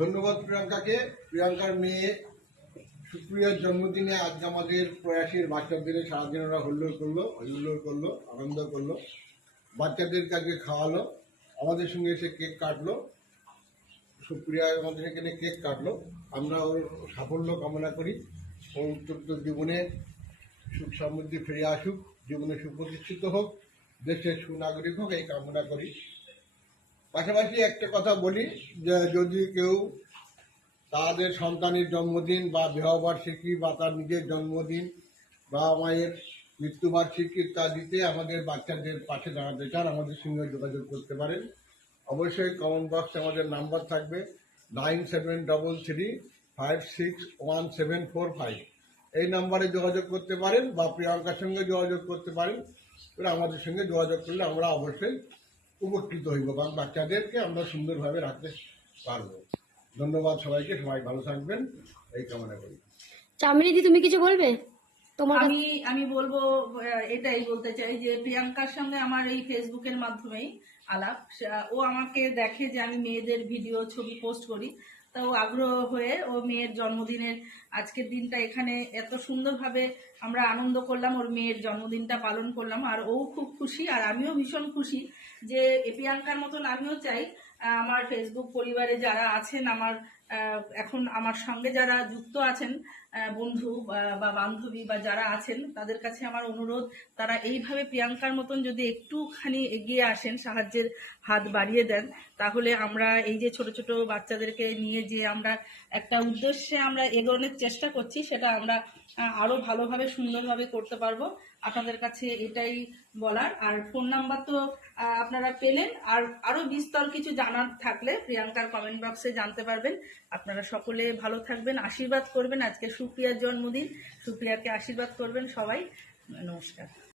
ধন্যবাদ প্রিয়াঙ্কাকে। প্রিয়াঙ্কার মেয়ে সুপ্রিয়ার জন্মদিনে আজকে আমাদের প্রয়াসীর বাচ্চাদের সারাদিন ওরা হল্লোড় করলো, আনন্দ করলো, বাচ্চাদেরকে আজকে খাওয়ালো, আমাদের সঙ্গে এসে কেক কাটলো। সুপ্রিয়া আমাদের এখানে কেক কাটলো। আমরা ওর সাফল্য কামনা করি, ওর উত্তর জীবনে সুখ সমৃদ্ধি ফিরে আসুক, জীবনে সুপ্রতিষ্ঠিত হোক, দেশের সুনাগরিক হোক, এই কামনা করি। পাশাপাশি একটা কথা বলি, যে যদি কেউ তাদের সন্তানের জন্মদিন বা বিবাহবার্ষিকী বা তার নিজের জন্মদিন বা মায়ের মৃত্যুবার্ষিকী তা দিতে আমাদের বাচ্চাদের পাশে দাঁড়াতে চান, আমাদের সঙ্গে যোগাযোগ করতে পারেন। অবশ্যই কমেন্ট বক্সে আমাদের নাম্বার থাকবে 9733561745। এই নাম্বারে যোগাযোগ করতে পারেন বা প্রিয়াঙ্কার সঙ্গে যোগাযোগ করতে পারেন। আমাদের সঙ্গে যোগাযোগ করলে আমরা অবশ্যই উপকৃত হইব, কারণ বাচ্চাদেরকে আমরা সুন্দরভাবে রাখতে পারবো। ধন্যবাদ সবাইকে, সবাই ভালো থাকবেন এই কামনা করি। চামিনীদি, তুমি কিছু বলবে? তোমার আমি বলবো, এটাই বলতে চাই যে প্রিয়াঙ্কার সঙ্গে আমার এই ফেসবুকের মাধ্যমেই আলাপ। ও আমাকে দেখে যে আমি মেয়েদের ভিডিও ছবি পোস্ট করি, তা ও আগ্রহ হয়ে ও মেয়ের জন্মদিনের আজকের দিনটা এখানে এত সুন্দরভাবে আমরা আনন্দ করলাম, ওর মেয়ের জন্মদিনটা পালন করলাম। আর ও খুব খুশি, আর আমিও ভীষণ খুশি যে প্রিয়াঙ্কার মতন আমিও চাই আমার ফেসবুক পরিবারে যারা আছেন, আমার এখন আমার সঙ্গে যারা যুক্ত আছেন, বন্ধু বা বান্ধবী বা যারা আছেন, তাদের কাছে আমার অনুরোধ, তারা এইভাবে প্রিয়াঙ্কার মতন যদি একটুখানি এগিয়ে আসেন, সাহায্যের হাত বাড়িয়ে দেন, তাহলে আমরা এই যে ছোট ছোট বাচ্চাদেরকে নিয়ে যে আমরা একটা উদ্দেশ্যে আমরা এগোনোর চেষ্টা করছি, সেটা আমরা আরো ভালোভাবে সুন্দরভাবে করতে পারবো। আপনাদের কাছে এটাই বলার। আর ফোন নাম্বার তো আপনারা পেলেন, আর আরো বিস্তর কিছু জানার থাকলে প্রিয়াঙ্কার কমেন্ট বক্সে জানতে পারবেন। আপনারা সকলে ভালো থাকবেন, আশীর্বাদ করবেন। আজকে সুপ্রিয়ার জন্মদিন, সুপ্রিয়াকে আশীর্বাদ করবেন সবাই। নমস্কার।